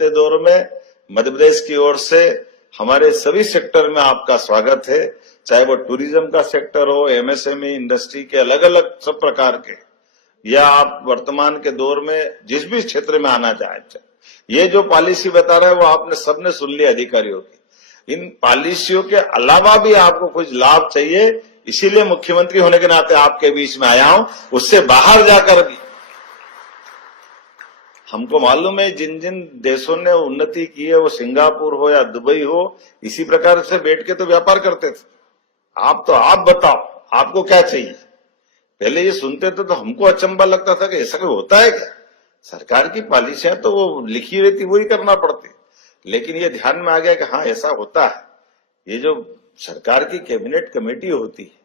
बदलते दौर में मध्य प्रदेश की ओर से हमारे सभी सेक्टर में आपका स्वागत है, चाहे वो टूरिज्म का सेक्टर हो, एमएसएमई इंडस्ट्री के अलग अलग सब प्रकार के, या आप वर्तमान के दौर में जिस भी क्षेत्र में आना चाहते हैं। ये जो पॉलिसी बता रहा है वो आपने सबने सुन लिया अधिकारियों की। इन पॉलिसियों के अलावा भी आपको कुछ लाभ चाहिए, इसीलिए मुख्यमंत्री होने के नाते आपके बीच में आया हूं। उससे बाहर जाकर भी हमको मालूम है जिन जिन देशों ने उन्नति की है, वो सिंगापुर हो या दुबई हो, इसी प्रकार से बैठ के तो व्यापार करते थे। आप बताओ आपको क्या चाहिए। पहले ये सुनते थे तो हमको अचंभा लगता था कि ऐसा कोई होता है क्या। सरकार की पॉलिसियां तो वो लिखी रहती वही करना पड़ती, लेकिन ये ध्यान में आ गया कि हाँ ऐसा होता है। ये जो सरकार की कैबिनेट कमेटी होती है,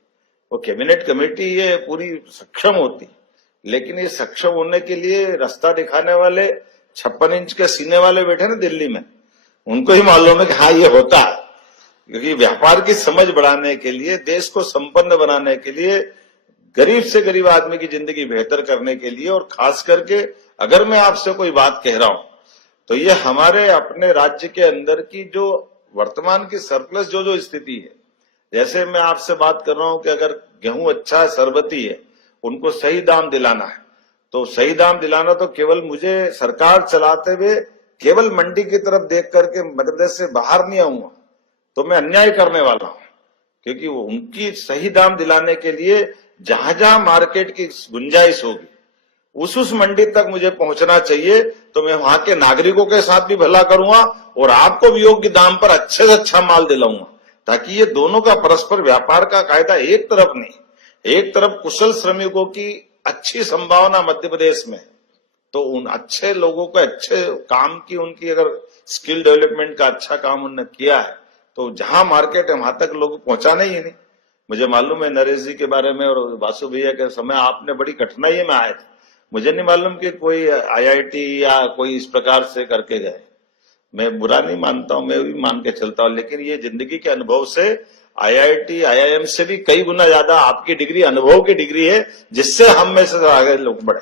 वो कैबिनेट कमेटी ये पूरी सक्षम होती, लेकिन ये सक्षम होने के लिए रास्ता दिखाने वाले 56 इंच के सीने वाले बैठे ना दिल्ली में, उनको ही मालूम है कि हाँ ये होता है। क्योंकि व्यापार की समझ बढ़ाने के लिए, देश को संपन्न बनाने के लिए, गरीब से गरीब आदमी की जिंदगी बेहतर करने के लिए, और खास करके अगर मैं आपसे कोई बात कह रहा हूं तो ये हमारे अपने राज्य के अंदर की जो वर्तमान की सरप्लस जो स्थिति है, जैसे मैं आपसे बात कर रहा हूं कि अगर गेहूं अच्छा है, सरबती है, उनको सही दाम दिलाना है, तो सही दाम दिलाना तो केवल मुझे सरकार चलाते हुए केवल मंडी की तरफ देख करके मध्य प्रदेश से बाहर नहीं आऊंगा तो मैं अन्याय करने वाला हूं। क्योंकि उनकी सही दाम दिलाने के लिए जहां जहां मार्केट की गुंजाइश होगी उस मंडी तक मुझे पहुंचना चाहिए, तो मैं वहां के नागरिकों के साथ भी भला करूंगा और आपको भी योग्य दाम पर अच्छे से अच्छा माल दिलाऊंगा, ताकि ये दोनों का परस्पर व्यापार का कायदा एक तरफ नहीं, एक तरफ कुशल श्रमिकों की अच्छी संभावना मध्य प्रदेश में, तो उन अच्छे लोगों को अच्छे काम की, उनकी अगर स्किल डेवलपमेंट का अच्छा काम उन्होंने किया है तो जहां मार्केट है वहां तक लोग पहुंचाना ही नहीं। मुझे मालूम है नरेश जी के बारे में और वासु भैया के समय आपने बड़ी कठिनाई में आए थे, मुझे नहीं मालूम कि कोई आईआईटी या कोई इस प्रकार से करके गए। मैं बुरा नहीं मानता हूं, मैं भी मान के चलता हूं, लेकिन ये जिंदगी के अनुभव से आईआईटी आईआईएम से भी कई गुना ज्यादा आपकी डिग्री अनुभव की डिग्री है, जिससे हम में से आगे लोग बढ़े।